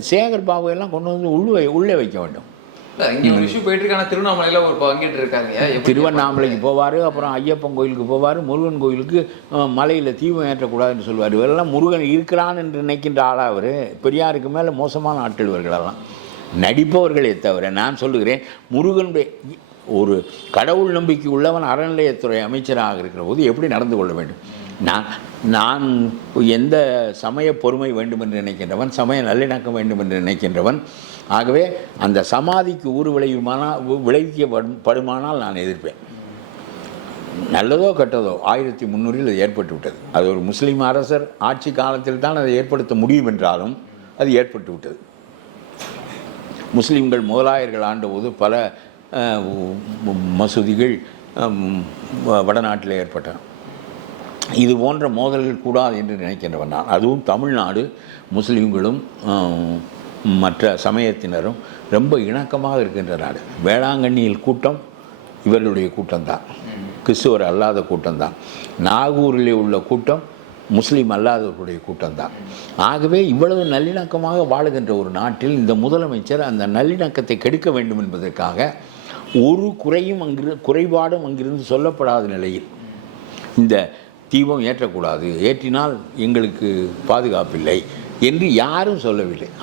அந்த சேகர் பாபுவெல்லாம் கொண்டு வந்து உள்ளே வைக்க வேண்டும். திருவண்ணாமலையில் ஒரு பங்கேற்று இருக்காங்க. திருவண்ணாமலைக்கு போவார், அப்புறம் ஐயப்பன் கோயிலுக்கு போவார், முருகன் கோயிலுக்கு மலையில் தீபம் ஏற்றக்கூடாதுன்னு சொல்லுவார். இவரெல்லாம் முருகன் இருக்கிறான் என்று நினைக்கின்ற ஆளாக அவர். பெரியாருக்கு மேலே மோசமான ஆட்கள் இவர்களெல்லாம், நடிப்பவர்களே தவிர. நான் சொல்லுகிறேன், முருகனுடைய ஒரு கடவுள் நம்பிக்கை உள்ளவன் அறநிலையத்துறை அமைச்சராக இருக்கிற போது எப்படி நடந்து கொள்ள வேண்டும்? நான் எந்த சமய பொறுமை வேண்டும் என்று நினைக்கின்றவன், சமய நல்லிணக்கம் வேண்டும் என்று நினைக்கின்றவன். ஆகவே அந்த சமாதிக்கு விளைவிக்கப்படுமானால் நான் எதிர்ப்பேன். நல்லதோ கெட்டதோ 1300 அது ஏற்பட்டு விட்டது. அது ஒரு முஸ்லீம் அரசர் ஆட்சி காலத்தில் தான் அதை ஏற்படுத்த முடியும் என்றாலும் அது ஏற்பட்டு விட்டது. முஸ்லீம்கள் முதலாயர்கள் ஆண்டபோது பல மசூதிகள் வடநாட்டில் ஏற்பட்டன. இது போன்ற மோதல்கள் கூடாது என்று நினைக்கின்றவன் நான். அதுவும் தமிழ்நாடு முஸ்லீம்களும் மற்ற சமயத்தினரும் ரொம்ப இணக்கமாக இருக்கின்ற நாடு. வேளாங்கண்ணியில் கூட்டம் இவர்களுடைய கூட்டம்தான், கிறிஸ்துவர் அல்லாத கூட்டம்தான். நாகூரிலே உள்ள கூட்டம் முஸ்லீம் அல்லாதவர்களுடைய கூட்டம்தான். ஆகவே இவ்வளவு நல்லிணக்கமாக வாழுகின்ற ஒரு நாட்டில் இந்த முதலமைச்சர் அந்த நல்லிணக்கத்தை கெடுக்க வேண்டும் என்பதற்காக ஒரு குறைபாடும் அங்கிருந்து சொல்லப்படாத நிலையில் இந்த தீபம் ஏற்றக்கூடாது, ஏற்றினால் எங்களுக்கு பாதுகாப்பில்லை என்று யாரும் சொல்லவில்லை.